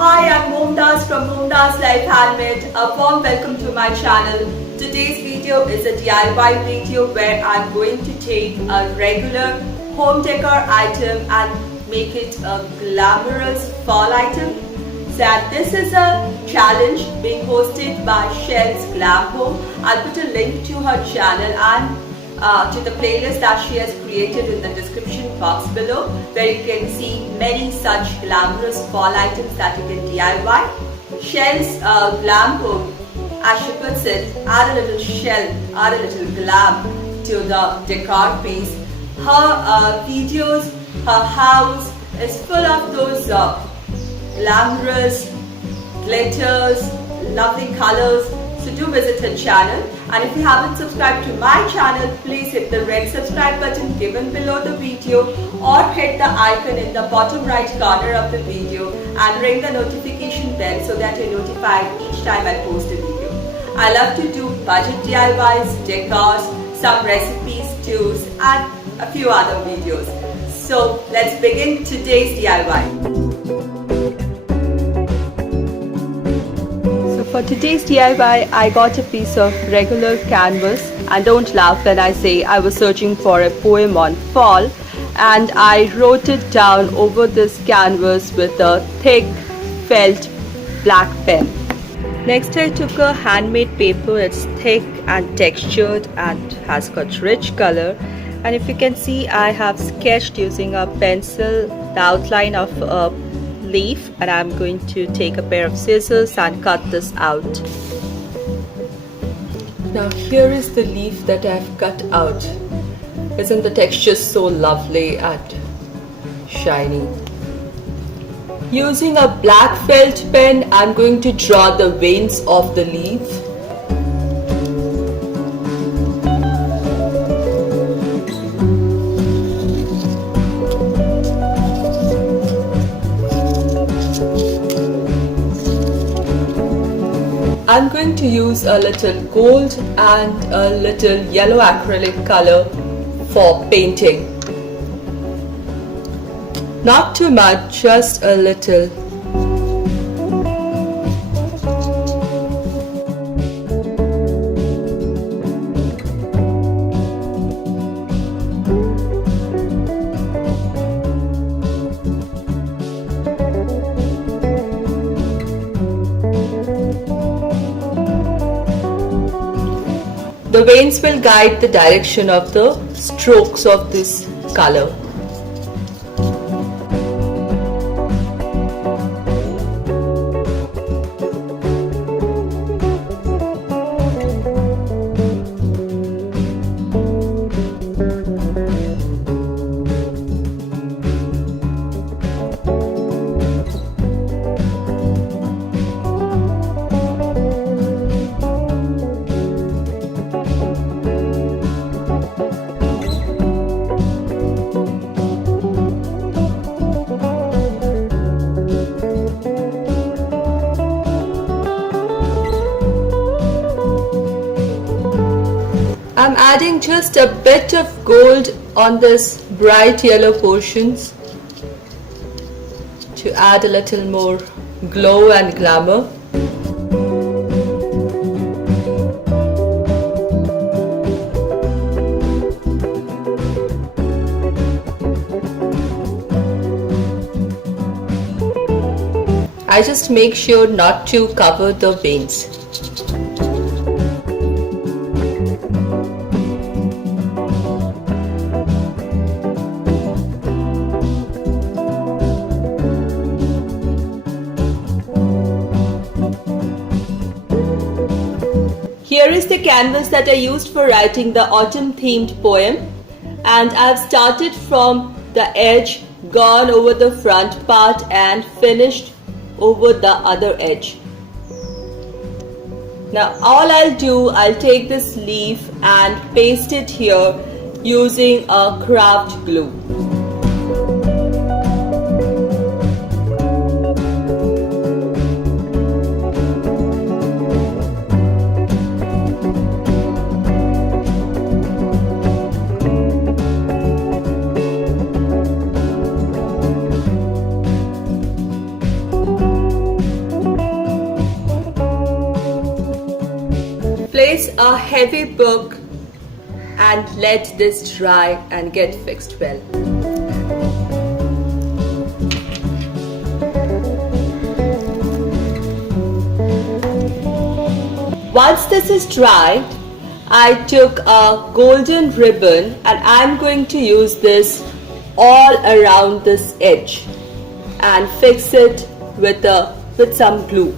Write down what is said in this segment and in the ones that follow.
Hi, I'm MomDas from MomDas Life Handmade. A warm welcome to my channel. Today's video is a DIY video where I'm going to take a regular home decor item and make it a glamorous fall item. So this is a challenge being hosted by Chelle's Glam Home. I'll put a link to her channel and to the playlist that she has created in the description box below, where you can see many such glamorous fall items that you can DIY. Chelle's Glam Home, as she puts it, add a little shell, add a little glam to the decor piece. Her videos, her house is full of those glamorous glitters, lovely colors. So do visit her channel, and if you haven't subscribed to my channel, please hit the red subscribe button given below the video or hit the icon in the bottom right corner of the video and ring the notification bell so that you're notified each time I post a video. I love to do budget DIYs, decors, some recipes, tools and a few other videos. So let's begin today's DIY. For today's DIY, I got a piece of regular canvas, and don't laugh when I say I was searching for a poem on fall, and I wrote it down over this canvas with a thick felt black pen. Next I took a handmade paper. It's thick and textured and has got rich color, and if you can see, I have sketched using a pencil the outline of a leaf, and I'm going to take a pair of scissors and cut this out. Now here is the leaf that I've cut out. Isn't the texture so lovely and shiny? Using a black felt pen, I'm going to draw the veins of the leaf. I'm going to use a little gold and a little yellow acrylic color for painting. Not too much, just a little. The veins will guide the direction of the strokes of this color. I'm adding just a bit of gold on this bright yellow portions to add a little more glow and glamour. I just make sure not to cover the veins. Here is the canvas that I used for writing the autumn themed poem, and I've started from the edge, gone over the front part and finished over the other edge. Now all I'll do, I'll take this leaf and paste it here using a craft glue. place a heavy book and let this dry and get fixed well. Once this is dry, I took a golden ribbon and I'm going to use this all around this edge and fix it with some glue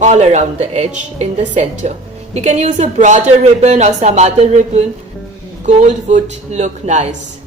all around the edge in the center. You can use a broader ribbon or some other ribbon. Gold would look nice.